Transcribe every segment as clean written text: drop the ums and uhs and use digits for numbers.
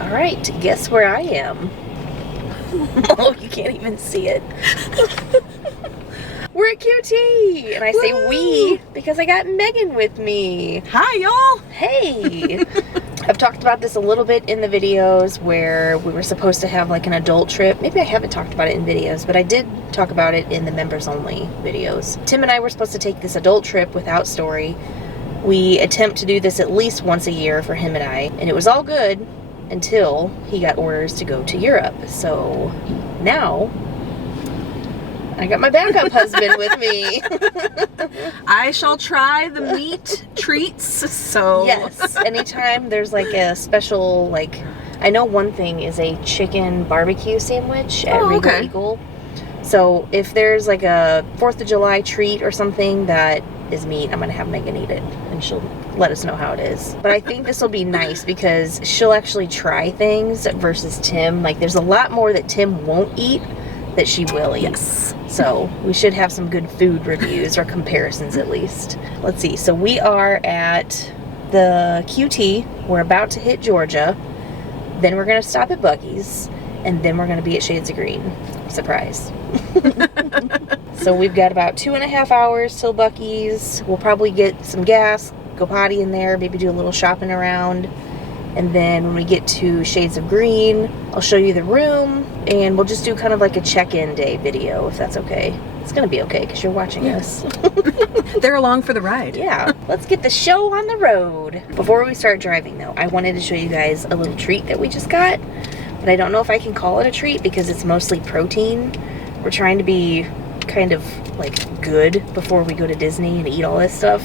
All right, guess where I am? Oh, you can't even see it. We're at QT, and I say we because I got Megan with me. Hi, y'all. Hey. I've talked about this a little bit in the videos where we were supposed to have like an adult trip. Maybe I haven't talked about it in videos, but I did talk about it in the members only videos. Tim and I were supposed to take this adult trip without Story. We attempt to do this at least once a year for him and I, and it was all good until he got orders to go to Europe. So now I got my backup husband with me. I shall try the meat treats, so... Yes, anytime there's like a special, like, I know one thing is a chicken barbecue sandwich at Regal Eagle. So if there's like a 4th of July treat or something that is meat, I'm going to have Megan eat it, and she'll let us know how it is. But I think this will be nice because she'll actually try things versus Tim. Like, there's a lot more that Tim won't eat that she will eat. Yes. So we should have some good food reviews or comparisons at least. Let's see. So we are at the QT. We're about to hit Georgia. Then we're going to stop at Buc-ee's. And then we're going to be at Shades of Green. Surprise. So we've got about 2.5 hours till Buc-ee's. We'll probably get some gas, go potty in there, maybe do a little shopping around. And then when we get to Shades of Green, I'll show you the room, and we'll just do kind of like a check-in day video, if that's okay. It's gonna be okay, because you're watching us. They're along for the ride. Yeah, let's get the show on the road. Before we start driving, though, I wanted to show you guys a little treat that we just got, but I don't know if I can call it a treat because it's mostly protein. We're trying to be kind of, like, good before we go to Disney and eat all this stuff.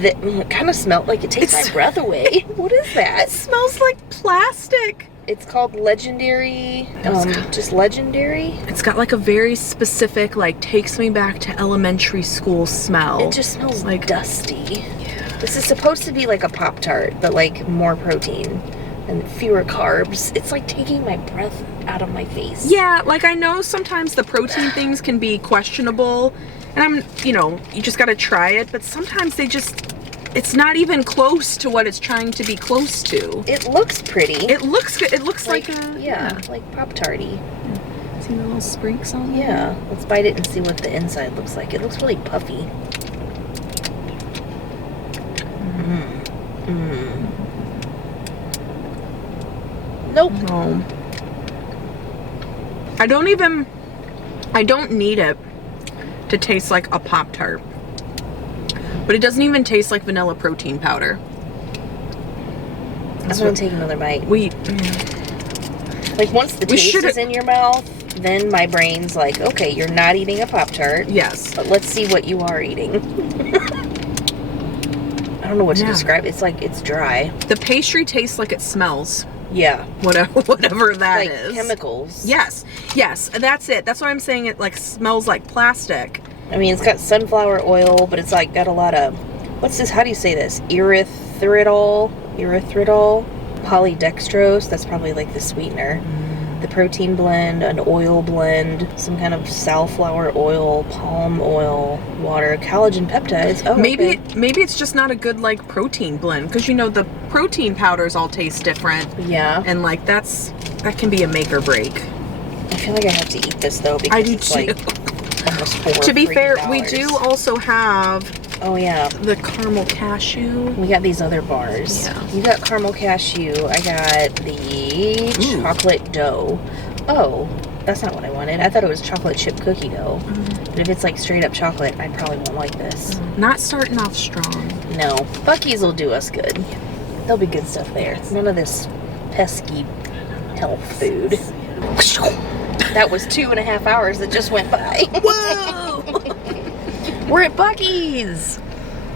That kind of smelled like it takes my breath away. What is that? It smells like plastic. It's called Legendary, just Legendary. It's got like a very specific, like, takes me back to elementary school smell. It just smells like dusty. Yeah. This is supposed to be like a Pop-Tart, but like more protein and fewer carbs. It's like taking my breath out of my face. Yeah, like I know sometimes the protein things can be questionable. And you just gotta try it, but sometimes it's not even close to what it's trying to be close to. It looks pretty. It looks good. It looks like a... Yeah, like Pop-Tarty. See the little sprinkles on there? Yeah, let's bite it and see what the inside looks like. It looks really puffy. Nope. No. I don't need it to taste like a Pop-Tart. But it doesn't even taste like vanilla protein powder. I'm gonna take another bite. Like, once the taste is in your mouth, then my brain's like, okay, you're not eating a Pop-Tart. Yes. But let's see what you are eating. I don't know what to describe. It's like, it's dry. The pastry tastes like it smells. Yeah. Whatever that is. Like chemicals. Yes. Yes. That's it. That's why I'm saying it like smells like plastic. I mean, it's got sunflower oil, but it's like got a lot of, what's this? How do you say this? Erythritol, polydextrose. That's probably like the sweetener. The protein blend, an oil blend, some kind of safflower oil, palm oil, water, collagen peptides. Oh, maybe it's just not a good like protein blend because the protein powders all taste different. Yeah. And like that can be a make or break. I feel like I have to eat this though because I do it's too. Like almost $4. To be fair, we do also have the caramel cashew. We got these other bars. Yeah. You got caramel cashew. I got the chocolate dough. Oh, that's not what I wanted. I thought it was chocolate chip cookie dough. But if it's like straight up chocolate, I probably won't like this. Not starting off strong. No. Buc-ee's will do us good. There'll be good stuff there. None of this pesky health food. That was 2.5 hours that just went by. Whoa! We're at Buc-ee's.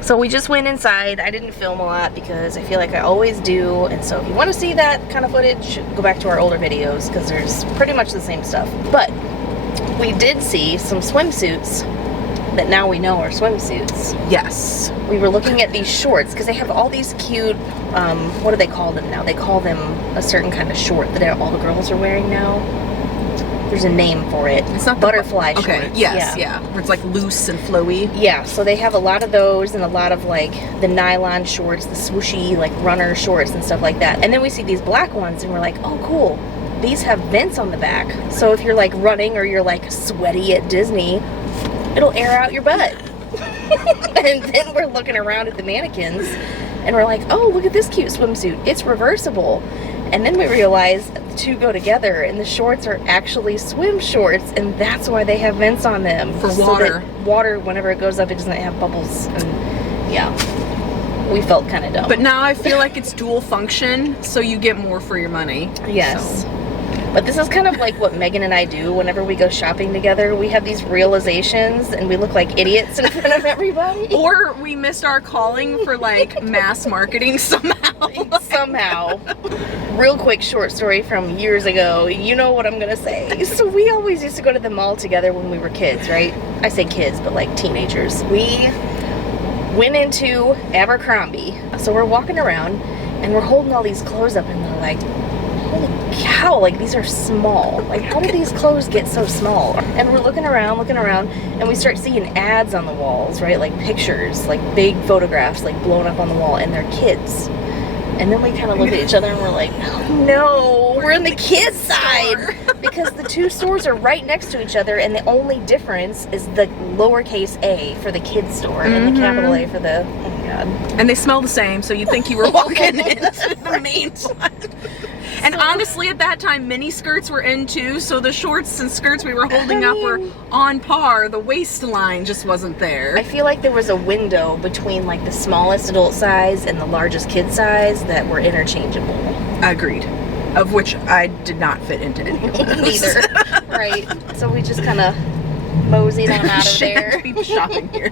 So we just went inside. I didn't film a lot because I feel like I always do. And so if you want to see that kind of footage, go back to our older videos because there's pretty much the same stuff. But we did see some swimsuits that now we know are swimsuits. Yes. We were looking at these shorts because they have all these cute, what do they call them now? They call them a certain kind of short that all the girls are wearing now. there's a name for it. It's not butterfly shorts. Okay, yes, yeah. Where it's like loose and flowy. Yeah, so they have a lot of those and a lot of like the nylon shorts, the swooshy like runner shorts and stuff like that. And then we see these black ones and we're like, oh cool, these have vents on the back. So if you're like running or you're like sweaty at Disney, it'll air out your butt. And then we're looking around at the mannequins and we're like, oh, look at this cute swimsuit. It's reversible. And then we realize the two go together and the shorts are actually swim shorts, and that's why they have vents on them. For so water. that water, whenever it goes up, it doesn't have bubbles. And yeah, we felt kind of dumb. But now I feel like it's dual function, so you get more for your money. Yes. So. But this is kind of like what Megan and I do whenever we go shopping together. We have these realizations and we look like idiots in front of everybody. Or we missed our calling for like mass marketing somehow. Somehow. Real quick short story from years ago. You know what I'm gonna say. So we always used to go to the mall together when we were kids, right? I say kids, but like teenagers. We went into Abercrombie. So we're walking around and we're holding all these clothes up and they're like, holy cow, like these are small. Like how did these clothes get so small? And we're looking around, and we start seeing ads on the walls, right? Like pictures, like big photographs, like blown up on the wall, and they're kids. And then we kind of look at each other and we're like, oh, no, we're in the kids side. Because the two stores are right next to each other and the only difference is the lowercase a for the kids store and the capital A for the, oh my God. And they smell the same, so you'd think you were walking into the main one. And honestly, at that time, mini skirts were in too, so the shorts and skirts we were holding up were on par. The waistline just wasn't there. I feel like there was a window between like the smallest adult size and the largest kid size that were interchangeable. Agreed. Of which I did not fit into any of those. Neither. Right. So we just kind of moseyed on out of there. Keep shopping here.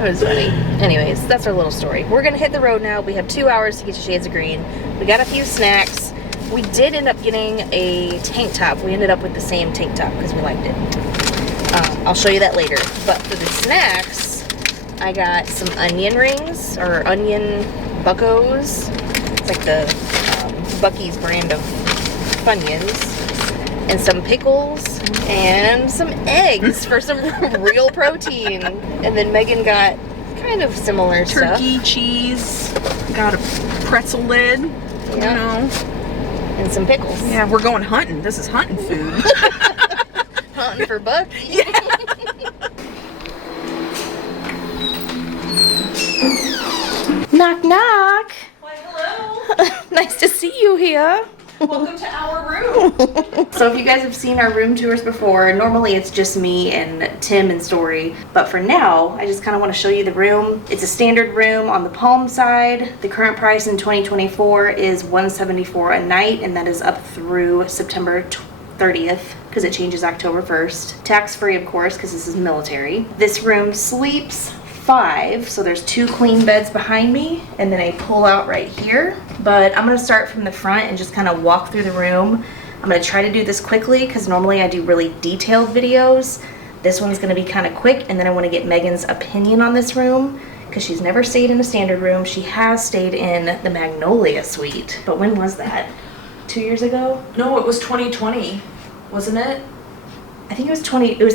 That was funny. Anyways, that's our little story. We're gonna hit the road now. We have 2 hours to get to Shades of Green. We got a few snacks. We did end up getting a tank top. We ended up with the same tank top because we liked it. I'll show you that later. But for the snacks, I got some onion rings or onion buccos. It's like the Buc-ee's brand of Funyuns. And some pickles and some eggs for some real protein. And then Megan got kind of similar Turkey, stuff. cheese, got a pretzel lid, you know. And some pickles. Yeah, we're going hunting. This is hunting food. Hunting for Buc-ee. Yeah. Knock, knock. Why, hello. Nice to see you here. Welcome to our room. So if you guys have seen our room tours before, normally it's just me and Tim and Story. But for now, I just kind of want to show you the room. It's a standard room on the Palm side. The current price in 2024 is $174 a night, and that is up through September 30th because it changes October 1st. Tax-free, of course, because this is military. This room sleeps 5, so there's 2 queen beds behind me and then a pull out right here. But I'm gonna start from the front and just kind of walk through the room. I'm gonna try to do this quickly because normally I do really detailed videos. This one's gonna be kind of quick, and then I want to get Megan's opinion on this room because she's never stayed in a standard room. She has stayed in the Magnolia Suite. But when was that? 2 years ago? No, it was 2020, wasn't it? I think it was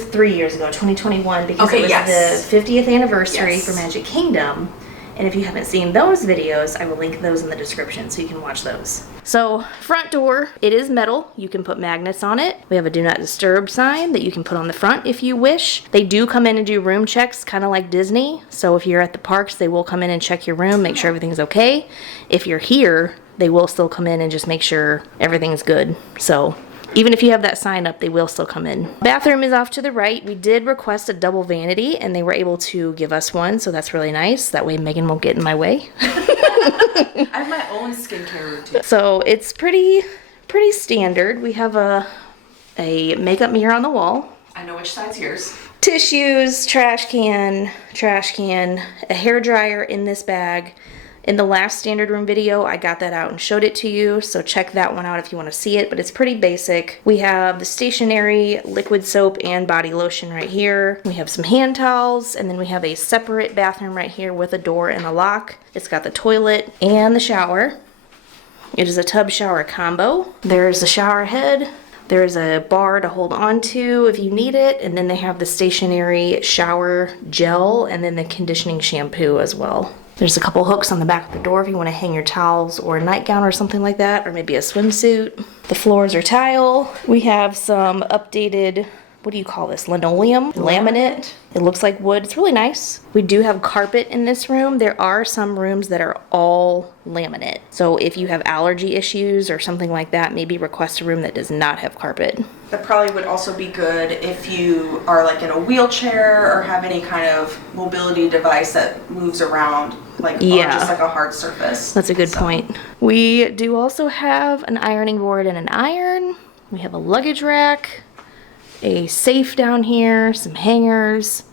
3 years ago, 2021, because Okay, it was yes. the 50th anniversary Yes. for Magic Kingdom. And if you haven't seen those videos, I will link those in the description so you can watch those. So, front door, it is metal. You can put magnets on it. We have a do not disturb sign that you can put on the front if you wish. They do come in and do room checks, kind of like Disney. So if you're at the parks, they will come in and check your room, make sure everything's okay. If you're here, they will still come in and just make sure everything's good. So even if you have that sign up, they will still come in. Bathroom is off to the right. We did request a double vanity and they were able to give us one, so that's really nice. That way Megan won't get in my way. I have my own skincare routine. So it's pretty standard. We have a makeup mirror on the wall. I know which side's yours. Tissues, trash can, a hair dryer in this bag. In the last standard room video, I got that out and showed it to you, so check that one out if you want to see it, but it's pretty basic. We have the stationary liquid soap and body lotion right here. We have some hand towels, and then we have a separate bathroom right here with a door and a lock. It's got the toilet and the shower. It is a tub shower combo. There's the shower head. There's a bar to hold on to if you need it, and then they have the stationary shower gel and then the conditioning shampoo as well. There's a couple hooks on the back of the door if you want to hang your towels or a nightgown or something like that, or maybe a swimsuit. The floors are tile. We have some updated, what do you call this? Linoleum? Laminate. It looks like wood. It's really nice. We do have carpet in this room. There are some rooms that are all laminate. So if you have allergy issues or something like that, maybe request a room that does not have carpet. That probably would also be good if you are like in a wheelchair or have any kind of mobility device that moves around, like on just like a hard surface. That's a good point. We do also have an ironing board and an iron. We have a luggage rack, a safe down here, some hangers,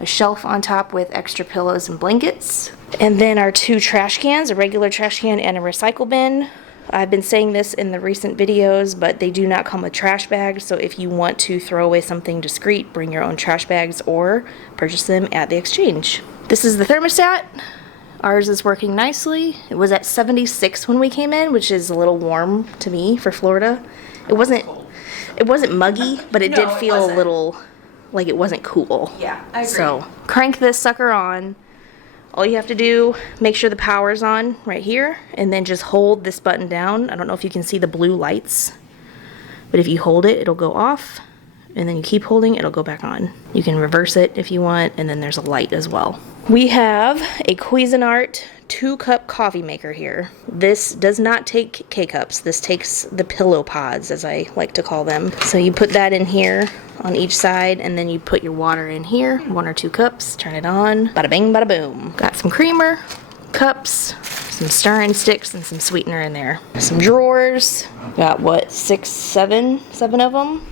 a shelf on top with extra pillows and blankets, and then our 2 trash cans, a regular trash can and a recycle bin. I've been saying this in the recent videos, but they do not come with trash bags, so if you want to throw away something discreet, bring your own trash bags or purchase them at the exchange. This is the thermostat. Ours is working nicely. It was at 76 when we came in, which is a little warm to me for Florida. It wasn't muggy, but it did feel a little like it wasn't cool. Yeah, I agree. So crank this sucker on. All you have to do, make sure the power's on right here, and then just hold this button down. I don't know if you can see the blue lights, but if you hold it, it'll go off, and then you keep holding, it'll go back on. You can reverse it if you want, and then there's a light as well. We have a Cuisinart 2-cup coffee maker here. This does not take K-cups. This takes the pillow pods, as I like to call them. So you put that in here on each side, and then you put your water in here, 1 or 2 cups, turn it on, bada bing, bada boom. Got some creamer, cups, some stirring sticks, and some sweetener in there. Some drawers, got what, 7 of them?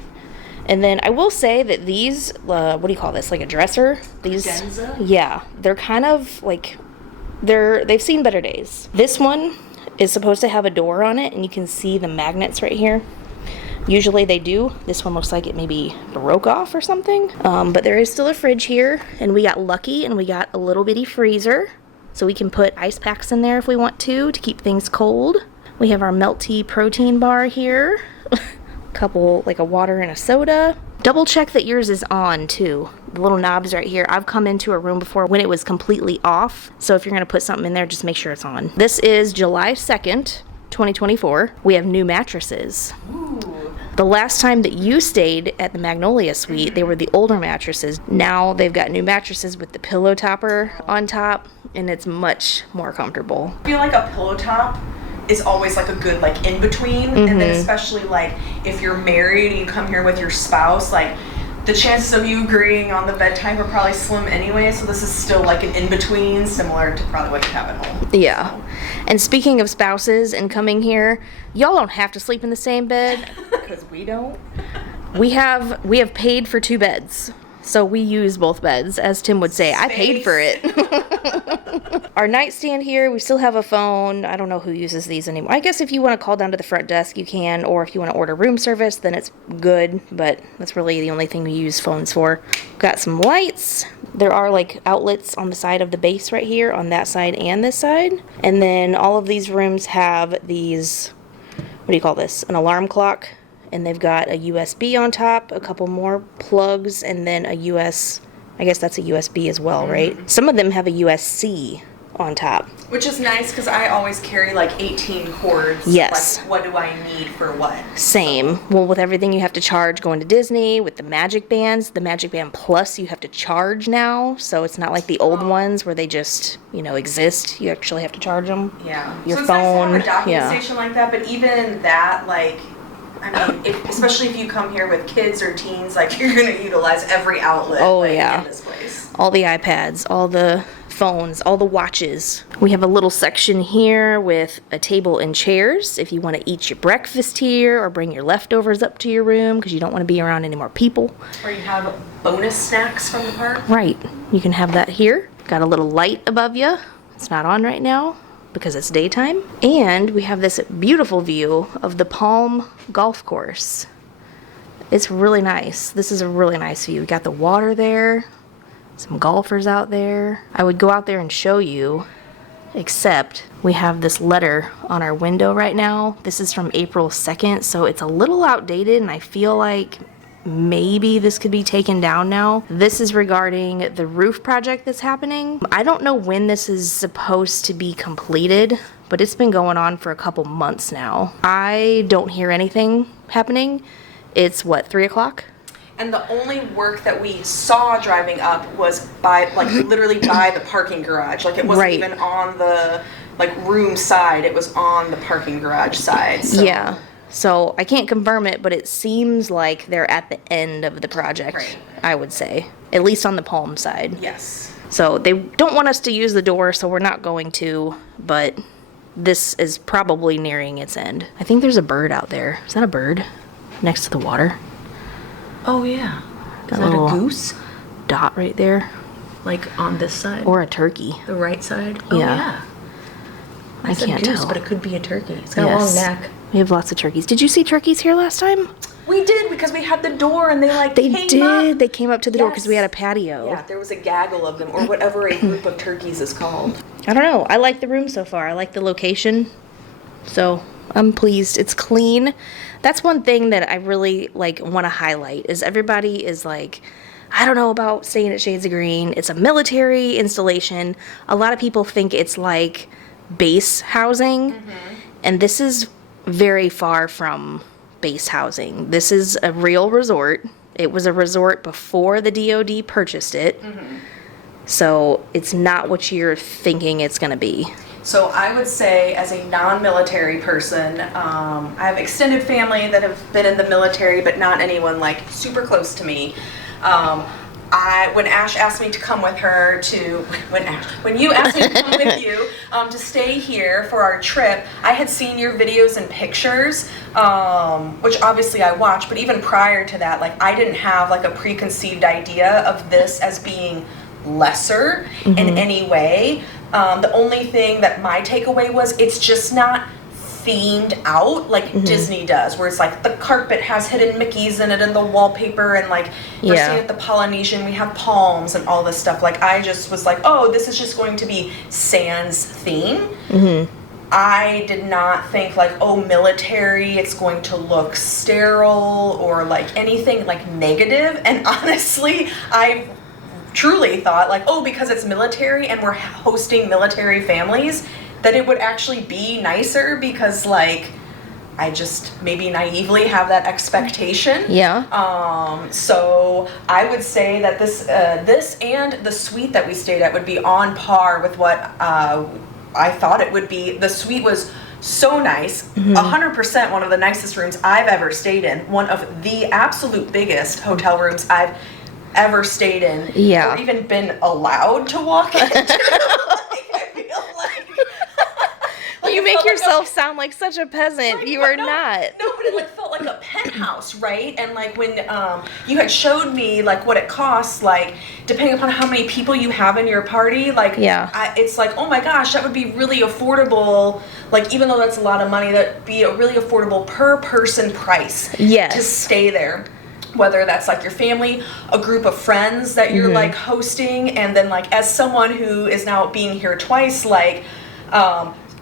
And then I will say that these, what do you call this, like a dresser? These, Denza? Yeah, they're kind of like, they've seen better days. This one is supposed to have a door on it, and you can see the magnets right here. Usually they do. This one looks like it maybe broke off or something. But there is still a fridge here, and we got lucky and we got a little bitty freezer. So we can put ice packs in there if we want to keep things cold. We have our Melty protein bar here. Couple, like a water and a soda. Double check that yours is on too. The little knobs right here. I've come into a room before when it was completely off. So if you're gonna put something in there, just make sure it's on. This is July 2nd, 2024. We have new mattresses. Ooh. The last time that you stayed at the Magnolia Suite, they were the older mattresses. Now they've got new mattresses with the pillow topper on top, and it's much more comfortable. I feel like a pillow top is always like a good like in between, and then especially like if you're married and you come here with your spouse, like the chances of you agreeing on the bed type are probably slim anyway, so this is still like an in between, similar to probably what you have at home. Yeah. And speaking of spouses and coming here, y'all don't have to sleep in the same bed. Because we don't. We have paid for 2 beds. So we use both beds, as Tim would say. I paid for it. Our nightstand here, we still have a phone. I don't know who uses these anymore. I guess if you want to call down to the front desk, you can. Or if you want to order room service, then it's good. But that's really the only thing we use phones for. Got some lights. There are like outlets on the side of the base right here, on that side and this side. And then all of these rooms have these, what do you call this? An alarm clock. And they've got a USB on top, a couple more plugs, and then a US, I guess that's a USB as well, right? Some of them have a USB on top. Which is nice because I always carry like 18 cords. Yes. Like, what do I need for what? Same. Well, with everything you have to charge going to Disney, with the Magic Bands, the Magic Band Plus you have to charge now. So it's not like the old ones where they just, you know, exist. You actually have to charge them. Yeah. Your so it's phone. Nice to have a docking station like that, but even that, like, I mean, especially if you come here with kids or teens, like you're going to utilize every outlet in this place. All the iPads, all the phones, all the watches. We have a little section here with a table and chairs if you want to eat your breakfast here or bring your leftovers up to your room because you don't want to be around any more people. Or you have bonus snacks from the park. Right. You can have that here. Got a little light above you. It's not on right now because it's daytime. And we have this beautiful view of the Palm Golf Course. It's really nice. This is a really nice view. We got the water there, some golfers out there. I would go out there and show you, except we have this letter on our window right now. This is from April 2nd, so it's a little outdated, and I feel like maybe this could be taken down now. This is regarding the roof project that's happening. I don't know when this is supposed to be completed, but it's been going on for a couple months now. I don't hear anything happening. It's what, 3 o'clock? And the only work that we saw driving up was by, like, literally by the parking garage. Like, it wasn't even on the, like, room side. It was on the parking garage side. So. Yeah. So I can't confirm it, but it seems like they're at the end of the project, Right. I would say. At least on the Palm side. Yes. So they don't want us to use the door, so we're not going to, but this is probably nearing its end. I think there's a bird out there. Is that a bird? Next to the water? Oh, yeah. Is Got that a little goose? Dot right there. Like, on this side? Or a turkey. The right side? Oh, Yeah. yeah. I said can't goose, tell. but it could be a turkey. It's got a long neck. We have lots of turkeys. Did you see turkeys here last time? We did, because we had the door and they, like, They came did. up. They came up to the door because we Yes. had a patio. Yeah, there was a gaggle of them, or whatever a group of turkeys is called. I don't know. I like the room so far. I like the location. So I'm pleased. It's clean. That's one thing that I really want to highlight is everybody is like, I don't know about staying at Shades of Green. It's a military installation. A lot of people think it's like base housing. And this is very far from base housing. This is a real resort. It was a resort before the DoD purchased it. So it's not what you're thinking it's going to be. So I would say, as a non-military person, I have extended family that have been in the military, but not anyone like super close to me. When Ash asked me to come with her to, when you asked me to come with you to stay here for our trip, I had seen your videos and pictures, which obviously I watched, but even prior to that, like, I didn't have like a preconceived idea of this as being lesser in any way. The only thing that my takeaway was, it's just not themed out like Disney does, where it's like the carpet has hidden Mickeys in it and the wallpaper, and like we're staying at the Polynesian, we have palms and all this stuff. Like, I just was like, oh, this is just going to be sans theme. I did not think like, oh, military, it's going to look sterile or like anything like negative. And honestly, I truly thought like, oh, because it's military and we're hosting military families, that it would actually be nicer, because like I just maybe naively have that expectation. So I would say that this and the suite that we stayed at would be on par with what I thought it would be. The suite was so nice, 100% one of the nicest rooms I've ever stayed in, one of the absolute biggest hotel rooms I've ever stayed in, or even been allowed to walk into. You make yourself sound like such a peasant. Right, you are no, not. No, but it like felt like a penthouse, right? And like when you had showed me like what it costs, like depending upon how many people you have in your party, like it's like, oh my gosh, that would be really affordable. Like, even though that's a lot of money, that'd be a really affordable per person price to stay there. Whether that's like your family, a group of friends that you're like hosting, and then like as someone who is now being here twice, like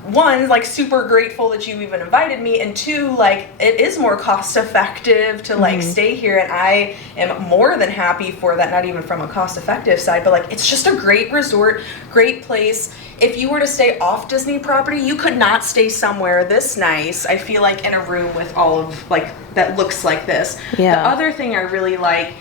one, like super grateful that you even invited me, and two, like it is more cost effective to like stay here, and I am more than happy for that. Not even from a cost effective side, but like it's just a great resort, great place. If you were to stay off Disney property, you could not stay somewhere this nice, I feel like, in a room with all of like that looks like this. The other thing I really like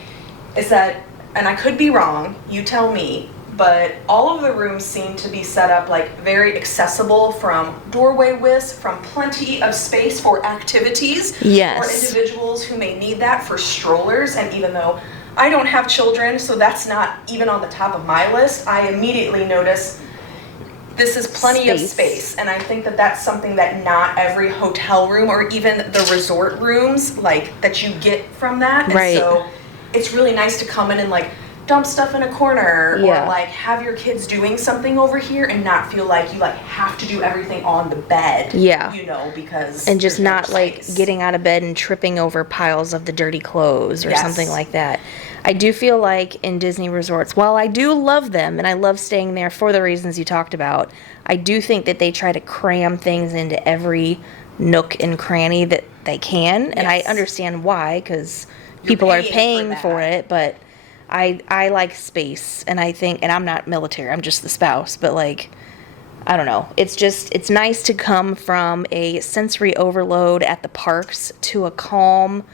is that, and I could be wrong, you tell me, but all of the rooms seem to be set up like very accessible, from doorway widths, from plenty of space for activities for individuals who may need that, for strollers. And even though I don't have children, so that's not even on the top of my list, I immediately notice this is plenty of space. And I think that that's something that not every hotel room, or even the resort rooms, like that you get from that. And so it's really nice to come in and like dump stuff in a corner, or like have your kids doing something over here and not feel like you like have to do everything on the bed. You know, because and just not like getting out of bed and tripping over piles of the dirty clothes or something like that. I do feel like in Disney resorts, while I do love them and I love staying there for the reasons you talked about, I do think that they try to cram things into every nook and cranny that they can, and I understand why, because people are paying for it, but I like space, and I think, and I'm not military, I'm just the spouse, but like, I don't know, it's nice to come from a sensory overload at the parks to a calm,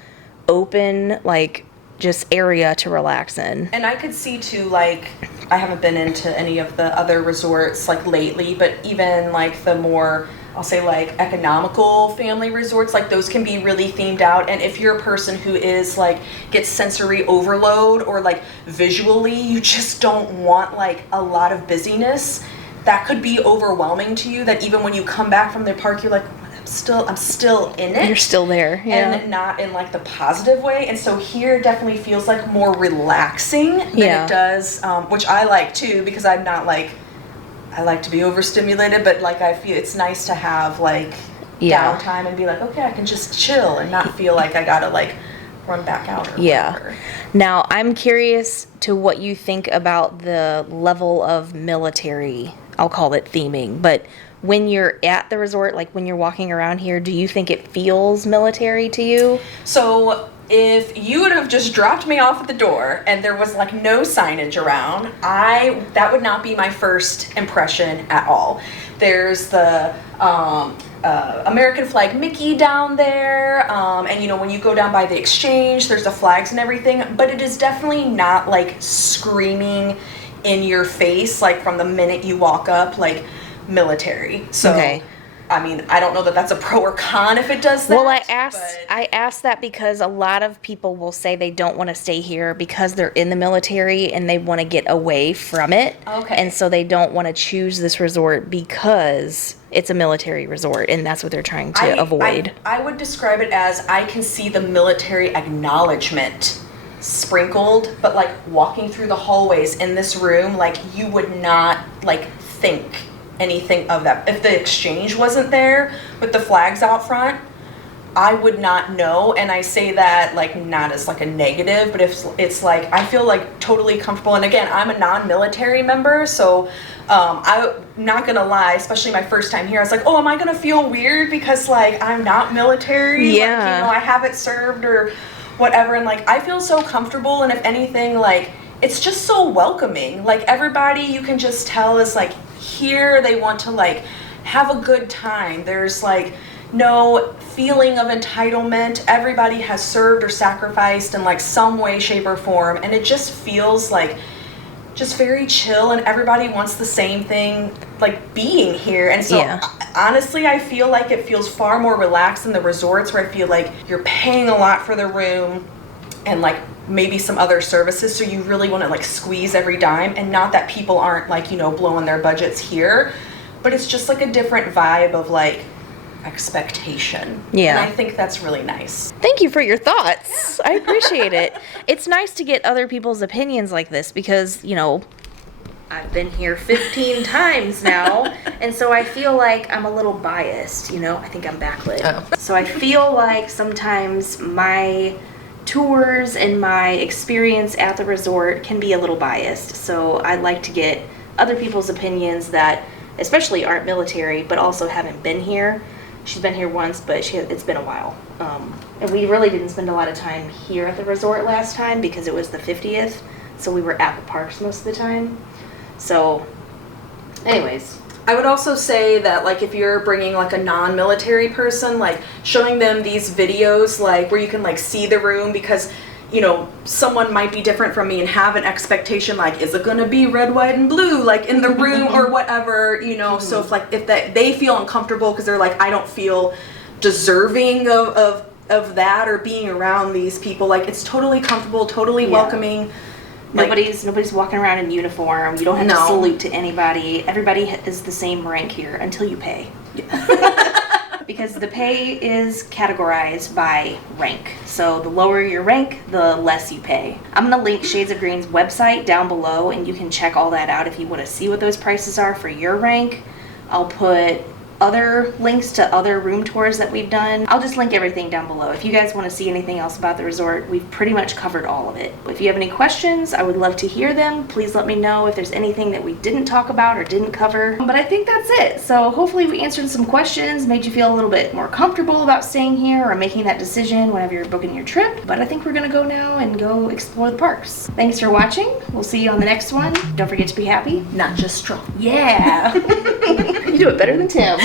open, like, just area to relax in. And I could see too, like, I haven't been into any of the other resorts like lately, but even like the more, I'll say, like, economical family resorts, like those can be really themed out. And if you're a person who is like gets sensory overload, or like visually you just don't want like a lot of busyness, that could be overwhelming to you, that even when you come back from the park you're like, I'm still in it. You're still there, yeah. And not in like the positive way. And so here definitely feels like more relaxing than it does, which I like too, because I'm not like, I like to be overstimulated, but like I feel it's nice to have like downtime and be like, okay, I can just chill and not feel like I gotta like run back out or whatever. Now I'm curious to what you think about the level of military, I'll call it, theming, but when you're at the resort, like when you're walking around here, do you think it feels military to you? So if you would have just dropped me off at the door and there was like no signage around, that would not be my first impression at all. There's the American flag Mickey down there, and you know, when you go down by the exchange, there's the flags and everything, but it is definitely not like screaming in your face, like from the minute you walk up, like military. So I mean, I don't know that that's a pro or con if it does that. Well, I asked that because a lot of people will say they don't want to stay here because they're in the military and they want to get away from it. Okay. And so they don't want to choose this resort because it's a military resort, and that's what they're trying to avoid. I would describe it as, I can see the military acknowledgement sprinkled, but like walking through the hallways in this room, like you would not like think anything of that. If the exchange wasn't there with the flags out front, I would not know. And I say that like not as like a negative, but if it's like, I feel like totally comfortable. And again, I'm a non-military member, so I'm not gonna lie, especially my first time here, I was like, oh, am I gonna feel weird because like I'm not military? Like, you know, I haven't served or whatever. And like I feel so comfortable, and if anything, like it's just so welcoming. Like everybody, you can just tell is like here, they want to like have a good time. There's like no feeling of entitlement. Everybody has served or sacrificed in like some way, shape, or form, and it just feels like just very chill, and everybody wants the same thing, like being here. And so honestly, I feel like it feels far more relaxed than the resorts, where I feel like you're paying a lot for the room and like maybe some other services, so you really want to like squeeze every dime. And not that people aren't like, you know, blowing their budgets here, but it's just like a different vibe of like expectation. And I think that's really nice. Thank you for your thoughts. I appreciate it. It's nice to get other people's opinions like this because, you know, I've been here 15 times now, and so I feel like I'm a little biased, you know. I think I'm backlit. So I feel like sometimes my tours and my experience at the resort can be a little biased. So I like to get other people's opinions that especially aren't military but also haven't been here. She's been here once, but it's been a while. And we really didn't spend a lot of time here at the resort last time because it was the 50th, so we were at the parks most of the time. So anyways, I would also say that like if you're bringing like a non-military person, like showing them these videos like where you can like see the room, because you know, someone might be different from me and have an expectation like, is it gonna be red, white, and blue like in the room or whatever, you know. So if they feel uncomfortable because they're like, I don't feel deserving of that or being around these people, like it's totally comfortable, totally welcoming. Nobody's walking around in uniform. You don't have to salute to anybody. Everybody is the same rank here until you pay. Because the pay is categorized by rank. So the lower your rank, the less you pay. I'm going to link Shades of Green's website down below, and you can check all that out if you want to see what those prices are for your rank. I'll put other links to other room tours that we've done. I'll just link everything down below. If you guys want to see anything else about the resort, we've pretty much covered all of it. If you have any questions, I would love to hear them. Please let me know if there's anything that we didn't talk about or didn't cover. But I think that's it. So hopefully we answered some questions, made you feel a little bit more comfortable about staying here or making that decision whenever you're booking your trip. But I think we're gonna go now and go explore the parks. Thanks for watching. We'll see you on the next one. Don't forget to be happy. Not just strong. Yeah. You do it better than Tim.